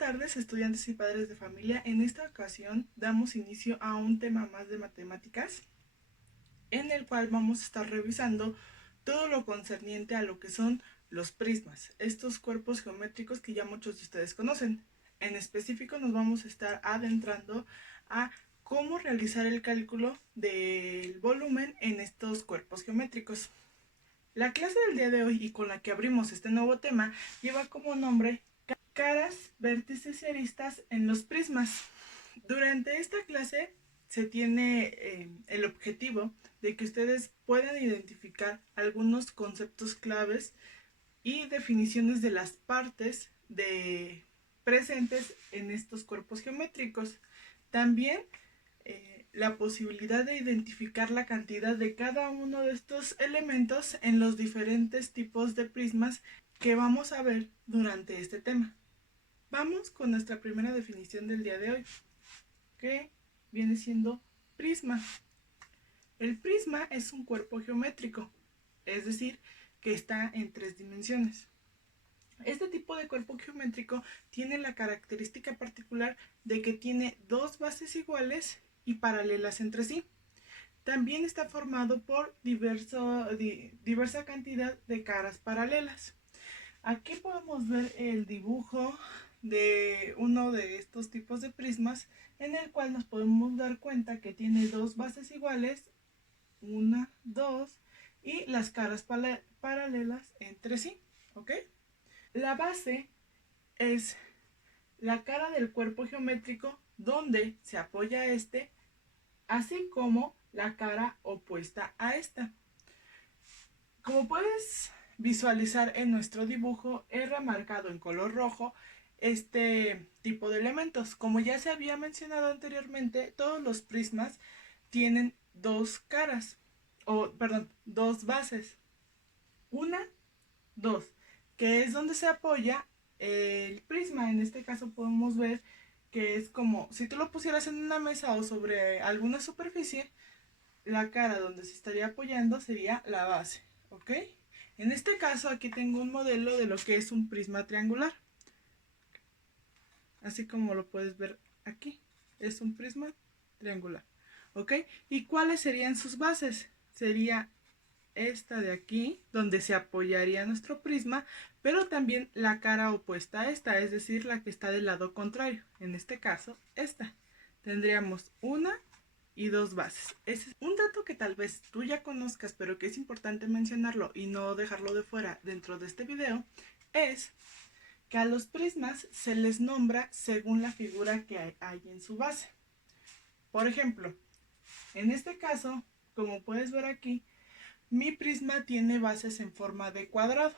tardes, estudiantes y padres de familia. En esta ocasión damos inicio a un tema más de matemáticas, en el cual vamos a estar revisando todo lo concerniente a lo que son los prismas, estos cuerpos geométricos que ya muchos de ustedes conocen. En específico nos vamos a estar adentrando a cómo realizar el cálculo del volumen en estos cuerpos geométricos. La clase del día de hoy y con la que abrimos este nuevo tema lleva como nombre caras, vértices y aristas en los prismas. Durante esta clase se tiene el objetivo de que ustedes puedan identificar algunos conceptos claves y definiciones de las partes presentes en estos cuerpos geométricos. También la posibilidad de identificar la cantidad de cada uno de estos elementos en los diferentes tipos de prismas que vamos a ver durante este tema. Vamos con nuestra primera definición del día de hoy, que viene siendo prisma. El prisma es un cuerpo geométrico, es decir, que está en 3 dimensiones. Este tipo de cuerpo geométrico tiene la característica particular de que tiene 2 bases iguales y paralelas entre sí. También está formado por diversa cantidad de caras paralelas. Aquí podemos ver el dibujo de uno de estos tipos de prismas, en el cual nos podemos dar cuenta que tiene 2 bases iguales, 1, 2, y las caras paralelas entre sí, ¿ok? La base es la cara del cuerpo geométrico donde se apoya este, así como la cara opuesta a esta. Como puedes visualizar en nuestro dibujo, he remarcado en color rojo este tipo de elementos. Como ya se había mencionado anteriormente, todos los prismas tienen 2 caras, dos bases. Una, 2, que es donde se apoya el prisma. En este caso podemos ver que es como si tú lo pusieras en una mesa o sobre alguna superficie, la cara donde se estaría apoyando sería la base, ¿ok? En este caso aquí tengo un modelo de lo que es un prisma triangular, así como lo puedes ver aquí, es un prisma triangular, ¿ok? ¿Y cuáles serían sus bases? Sería esta de aquí, donde se apoyaría nuestro prisma, pero también la cara opuesta a esta, es decir, la que está del lado contrario, en este caso esta. Tendríamos una y 2 bases. Ese es un dato que tal vez tú ya conozcas, pero que es importante mencionarlo y no dejarlo de fuera dentro de este video, es que a los prismas se les nombra según la figura que hay en su base. Por ejemplo, en este caso, como puedes ver aquí, mi prisma tiene bases en forma de cuadrado.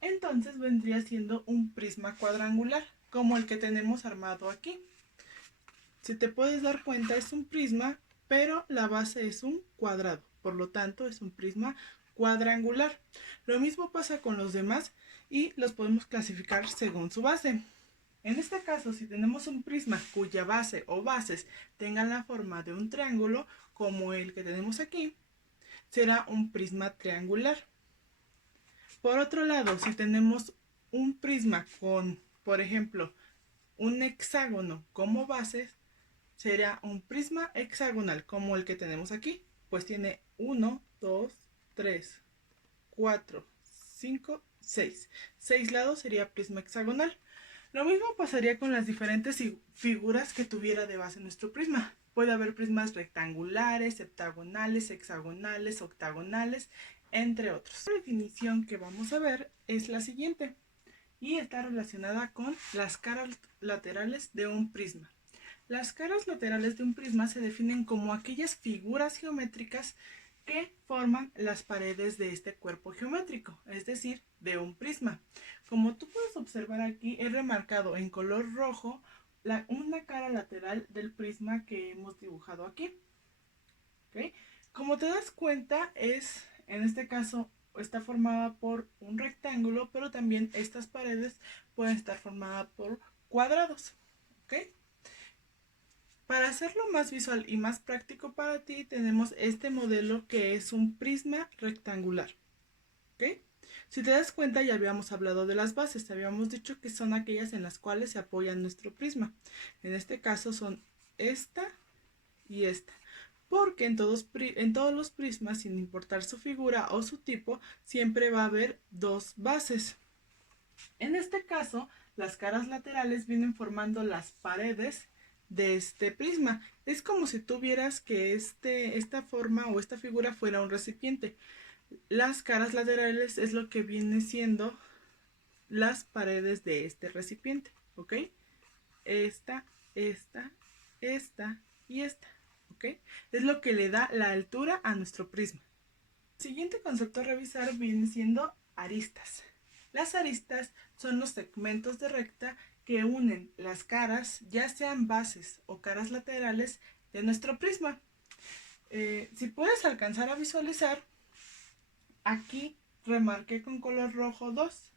Entonces vendría siendo un prisma cuadrangular, como el que tenemos armado aquí. Si te puedes dar cuenta, es un prisma, pero la base es un cuadrado. Por lo tanto, es un prisma cuadrangular. Lo mismo pasa con los demás y los podemos clasificar según su base. En este caso, si tenemos un prisma cuya base o bases tengan la forma de un triángulo, como el que tenemos aquí, será un prisma triangular. Por otro lado, si tenemos un prisma con, por ejemplo, un hexágono como base, será un prisma hexagonal como el que tenemos aquí, pues tiene 1, 2, 3, 4, 5, 6. 6 lados sería prisma hexagonal. Lo mismo pasaría con las diferentes figuras que tuviera de base nuestro prisma. Puede haber prismas rectangulares, heptagonales, hexagonales, octagonales, entre otros. La definición que vamos a ver es la siguiente y está relacionada con las caras laterales de un prisma. Las caras laterales de un prisma se definen como aquellas figuras geométricas que forman las paredes de este cuerpo geométrico, es decir, de un prisma. Como tú puedes observar aquí, he remarcado en color rojo una cara lateral del prisma que hemos dibujado aquí. ¿Okay? Como te das cuenta, en este caso está formada por un rectángulo, pero también estas paredes pueden estar formadas por cuadrados. ¿Okay? Para hacerlo más visual y más práctico para ti, tenemos este modelo que es un prisma rectangular. ¿Okay? Si te das cuenta, ya habíamos hablado de las bases, habíamos dicho que son aquellas en las cuales se apoya nuestro prisma. En este caso son esta y esta, porque en todos los prismas, sin importar su figura o su tipo, siempre va a haber dos bases. En este caso, las caras laterales vienen formando las paredes de este prisma. Es como si tuvieras que esta forma o esta figura fuera un recipiente. Las caras laterales es lo que viene siendo las paredes de este recipiente, ¿ok? Esta, esta, esta y esta, ¿ok? Es lo que le da la altura a nuestro prisma. El siguiente concepto a revisar viene siendo aristas. Las aristas son los segmentos de recta que unen las caras, ya sean bases o caras laterales, de nuestro prisma. Si puedes alcanzar a visualizar, aquí remarqué con color rojo dos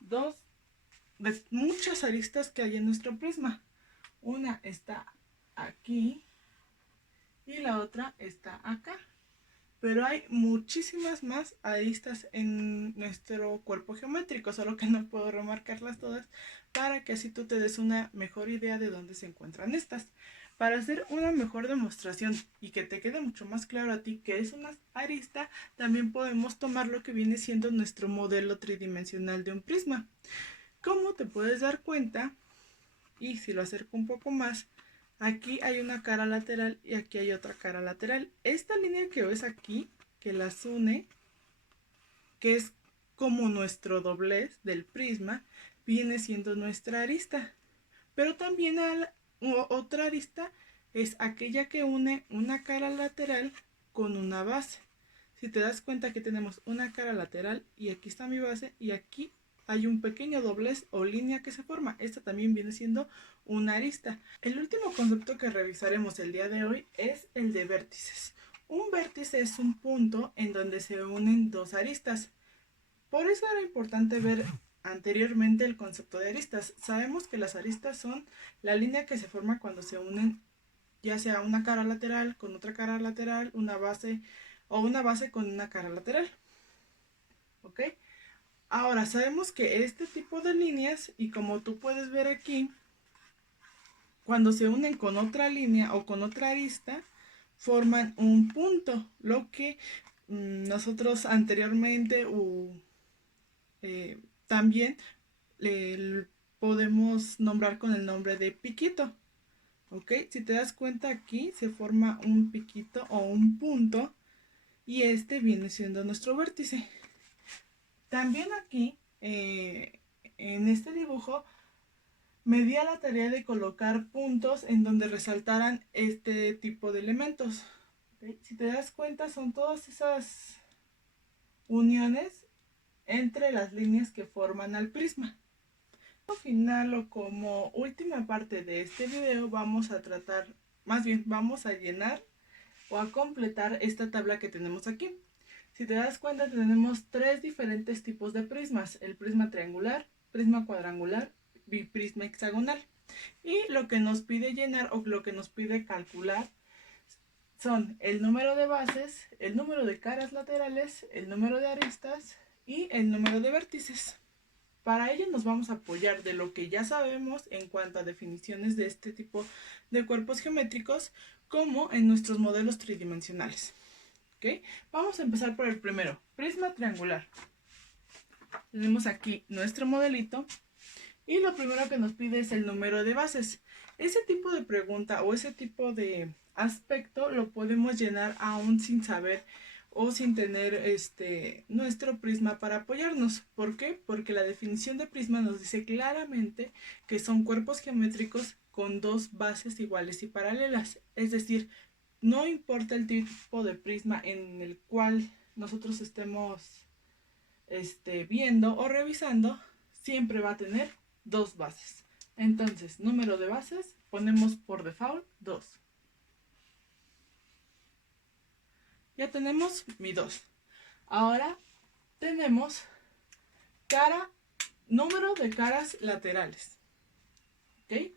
de muchas aristas que hay en nuestro prisma. Una está aquí y la otra está acá. Pero hay muchísimas más aristas en nuestro cuerpo geométrico, solo que no puedo remarcarlas todas para que así tú te des una mejor idea de dónde se encuentran estas. Para hacer una mejor demostración y que te quede mucho más claro a ti que es una arista, también podemos tomar lo que viene siendo nuestro modelo tridimensional de un prisma. Como te puedes dar cuenta, y si lo acerco un poco más, aquí hay una cara lateral y aquí hay otra cara lateral. Esta línea que ves aquí, que las une, que es como nuestro doblez del prisma, viene siendo nuestra arista. Pero también otra arista es aquella que une una cara lateral con una base. Si te das cuenta que tenemos una cara lateral y aquí está mi base y aquí hay un pequeño doblez o línea que se forma. Esta también viene siendo una arista. El último concepto que revisaremos el día de hoy es el de vértices. Un vértice es un punto en donde se unen dos aristas. Por eso era importante ver anteriormente el concepto de aristas. Sabemos que las aristas son la línea que se forma cuando se unen ya sea una cara lateral con otra cara lateral, una base o una base con una cara lateral. ¿Ok? Ahora sabemos que este tipo de líneas, y como tú puedes ver aquí, cuando se unen con otra línea o con otra arista, forman un punto, lo que nosotros anteriormente también podemos nombrar con el nombre de piquito. ¿Ok? Si te das cuenta aquí se forma un piquito o un punto y este viene siendo nuestro vértice. También aquí, en este dibujo, me di a la tarea de colocar puntos en donde resaltaran este tipo de elementos. ¿Okay? Si te das cuenta, son todas esas uniones entre las líneas que forman al prisma. Al final o como última parte de este video vamos a tratar, más bien vamos a llenar o a completar esta tabla que tenemos aquí. Si te das cuenta tenemos tres diferentes tipos de prismas, el prisma triangular, prisma cuadrangular y prisma hexagonal. Y lo que nos pide llenar o lo que nos pide calcular son el número de bases, el número de caras laterales, el número de aristas y el número de vértices. Para ello nos vamos a apoyar de lo que ya sabemos en cuanto a definiciones de este tipo de cuerpos geométricos, como en nuestros modelos tridimensionales. ¿Okay? Vamos a empezar por el primero, prisma triangular. Tenemos aquí nuestro modelito y lo primero que nos pide es el número de bases. Ese tipo de pregunta o ese tipo de aspecto lo podemos llenar aún sin saber o sin tener nuestro prisma para apoyarnos. ¿Por qué? Porque la definición de prisma nos dice claramente que son cuerpos geométricos con dos bases iguales y paralelas. Es decir, no importa el tipo de prisma en el cual nosotros estemos viendo o revisando, siempre va a tener dos bases. Entonces, número de bases, ponemos por default 2. Ya tenemos mi 2. Ahora tenemos número de caras laterales. ¿Ok?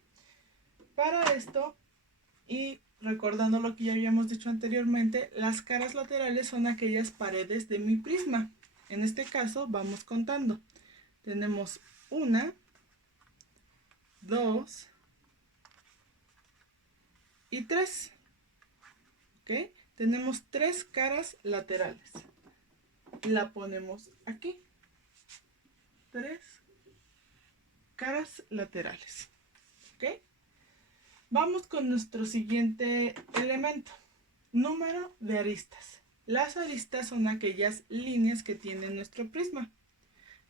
Para esto, y recordando lo que ya habíamos dicho anteriormente, las caras laterales son aquellas paredes de mi prisma. En este caso vamos contando. Tenemos 1, 2 y 3. ¿Ok? Tenemos 3 caras laterales. La ponemos aquí. 3 caras laterales. ¿Ok? Vamos con nuestro siguiente elemento. Número de aristas. Las aristas son aquellas líneas que tiene nuestro prisma.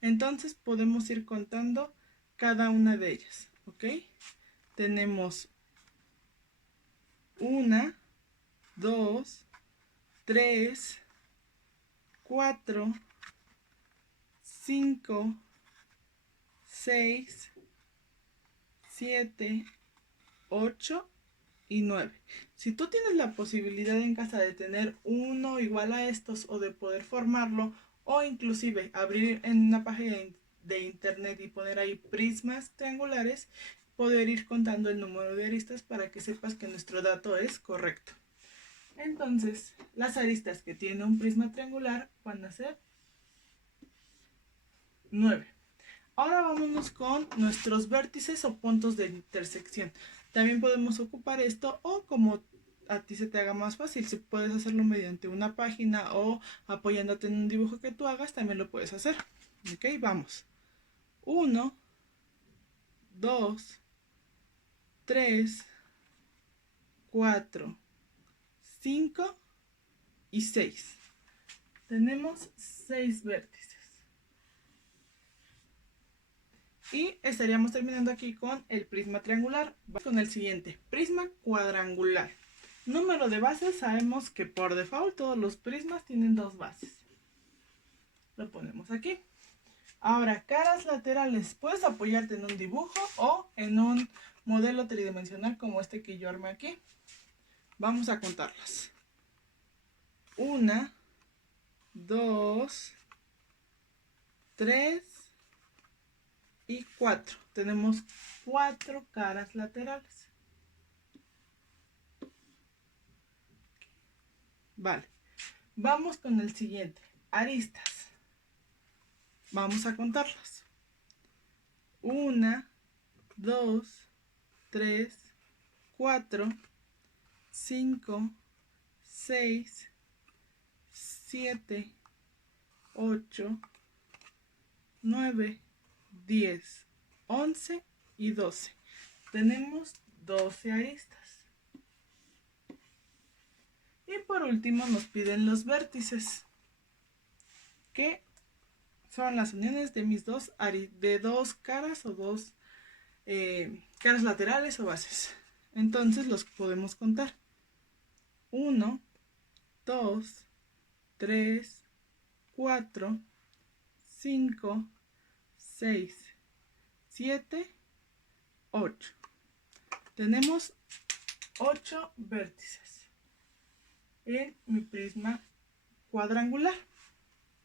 Entonces podemos ir contando cada una de ellas. ¿Ok? Tenemos 1, 2, 3, 4, 5, 6, 7, 8 y 9. Si tú tienes la posibilidad en casa de tener uno igual a estos o de poder formarlo o inclusive abrir en una página de internet y poner ahí prismas triangulares, poder ir contando el número de aristas para que sepas que nuestro dato es correcto. Entonces, las aristas que tiene un prisma triangular van a ser 9. Ahora vámonos con nuestros vértices o puntos de intersección. También podemos ocupar esto o como a ti se te haga más fácil. Si puedes hacerlo mediante una página o apoyándote en un dibujo que tú hagas, también lo puedes hacer. Ok, vamos. 1, 2, 3, 4, 5 y 6. Tenemos 6 vértices. Y estaríamos terminando aquí con el prisma triangular. Vamos con el siguiente, prisma cuadrangular. Número de bases, sabemos que por default todos los prismas tienen 2 bases. Lo ponemos aquí. Ahora, caras laterales. Puedes apoyarte en un dibujo o en un modelo tridimensional como este que yo armé aquí. Vamos a contarlas. 1, 2, 3 y 4. Tenemos 4 caras laterales. Vale. Vamos con el siguiente. Aristas. Vamos a contarlas. 1, 2, 3, 4, 5, 6, 7, 8, 9, 10, 11 y 12. Tenemos 12 aristas. Y por último nos piden los vértices, que son las uniones de mis dos caras o dos caras laterales o bases. Entonces los podemos contar. 1, 2, 3, 4, 5, 6, 7, 8. Tenemos 8 vértices en mi prisma cuadrangular.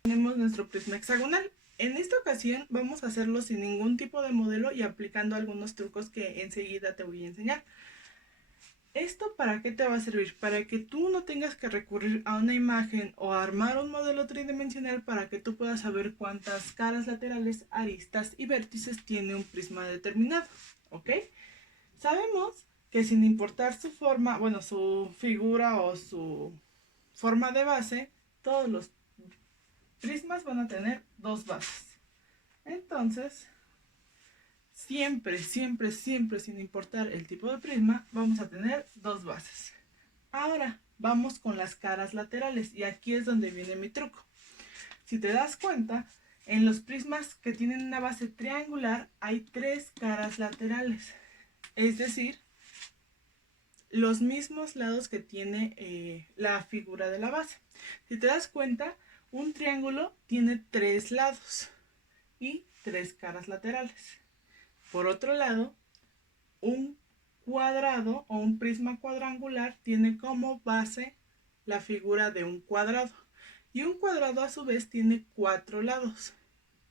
Tenemos nuestro prisma hexagonal. En esta ocasión vamos a hacerlo sin ningún tipo de modelo y aplicando algunos trucos que enseguida te voy a enseñar. ¿Esto para qué te va a servir? Para que tú no tengas que recurrir a una imagen o a armar un modelo tridimensional para que tú puedas saber cuántas caras laterales, aristas y vértices tiene un prisma determinado. ¿Ok? Sabemos que sin importar su forma, bueno, su figura o su forma de base, todos los prismas van a tener 2 bases. Entonces, siempre, sin importar el tipo de prisma, vamos a tener 2 bases. Ahora, vamos con las caras laterales y aquí es donde viene mi truco. Si te das cuenta, en los prismas que tienen una base triangular hay 3 caras laterales. Es decir, los mismos lados que tiene la figura de la base. Si te das cuenta, un triángulo tiene 3 lados y 3 caras laterales. Por otro lado, un cuadrado o un prisma cuadrangular tiene como base la figura de un cuadrado. Y un cuadrado a su vez tiene 4 lados.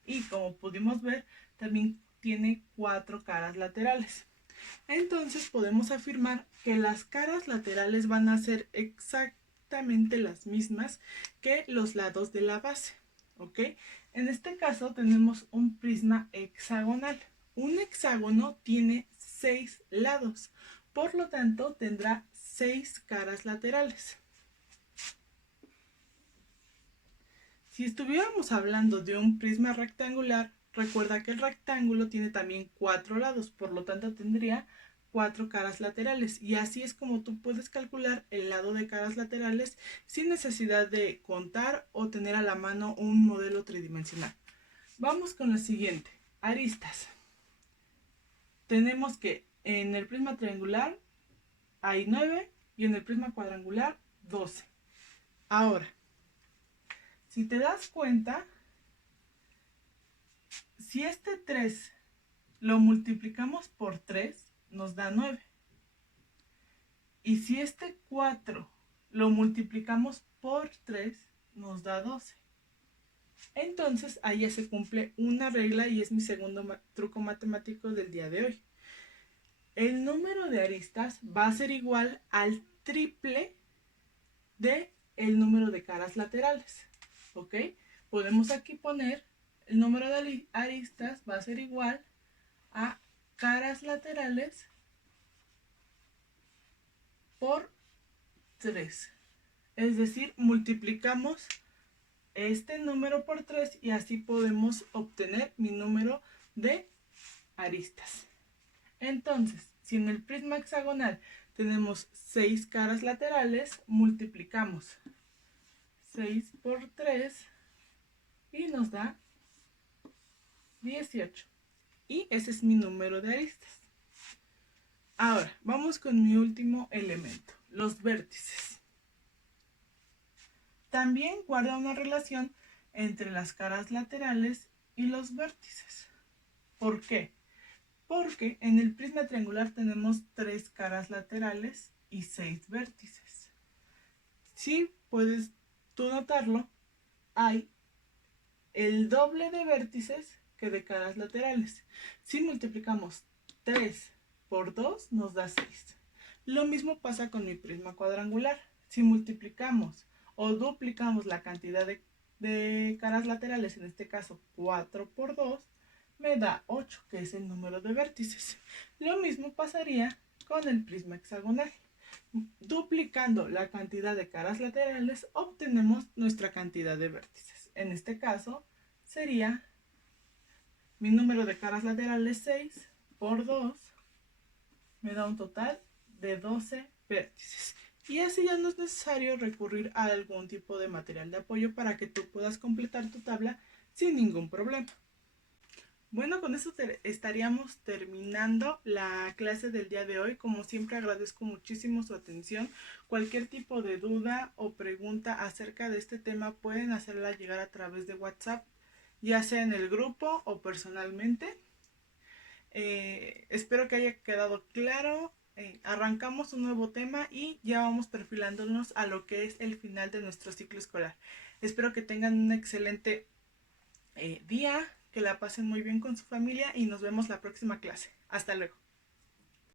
Y como pudimos ver, también tiene 4 caras laterales. Entonces podemos afirmar que las caras laterales van a ser exactamente las mismas que los lados de la base. ¿ok? En este caso tenemos un prisma hexagonal. Un hexágono tiene 6 lados, por lo tanto tendrá 6 caras laterales. Si estuviéramos hablando de un prisma rectangular, recuerda que el rectángulo tiene también 4 lados, por lo tanto tendría 4 caras laterales, y así es como tú puedes calcular el lado de caras laterales sin necesidad de contar o tener a la mano un modelo tridimensional. Vamos con la siguiente, aristas. Tenemos que en el prisma triangular hay 9 y en el prisma cuadrangular 12. Ahora, si te das cuenta, si este 3 lo multiplicamos por 3, nos da 9. Y si este 4 lo multiplicamos por 3, nos da 12. Entonces, ahí ya se cumple una regla y es mi segundo truco matemático del día de hoy. El número de aristas va a ser igual al triple de el número de caras laterales, ¿ok? Podemos aquí poner el número de aristas va a ser igual a caras laterales por 3. Es decir, multiplicamos este número por 3 y así podemos obtener mi número de aristas. Entonces, si en el prisma hexagonal tenemos 6 caras laterales, multiplicamos 6 por 3 y nos da 18. Y ese es mi número de aristas. Ahora, vamos con mi último elemento, los vértices. También guarda una relación entre las caras laterales y los vértices. ¿Por qué? Porque en el prisma triangular tenemos 3 caras laterales y 6 vértices. Si puedes tú notarlo, hay el doble de vértices que de caras laterales. Si multiplicamos 3 por 2 nos da 6. Lo mismo pasa con mi prisma cuadrangular. Si multiplicamos o duplicamos la cantidad de caras laterales, en este caso 4 por 2, me da 8, que es el número de vértices. Lo mismo pasaría con el prisma hexagonal. Duplicando la cantidad de caras laterales, obtenemos nuestra cantidad de vértices. En este caso, sería mi número de caras laterales 6 por 2, me da un total de 12 vértices. Y así ya no es necesario recurrir a algún tipo de material de apoyo para que tú puedas completar tu tabla sin ningún problema. Bueno, con eso estaríamos terminando la clase del día de hoy. Como siempre, agradezco muchísimo su atención. Cualquier tipo de duda o pregunta acerca de este tema pueden hacerla llegar a través de WhatsApp, ya sea en el grupo o personalmente. Espero que haya quedado claro. Arrancamos un nuevo tema y ya vamos perfilándonos a lo que es el final de nuestro ciclo escolar. Espero que tengan un excelente día, que la pasen muy bien con su familia y nos vemos la próxima clase. Hasta luego.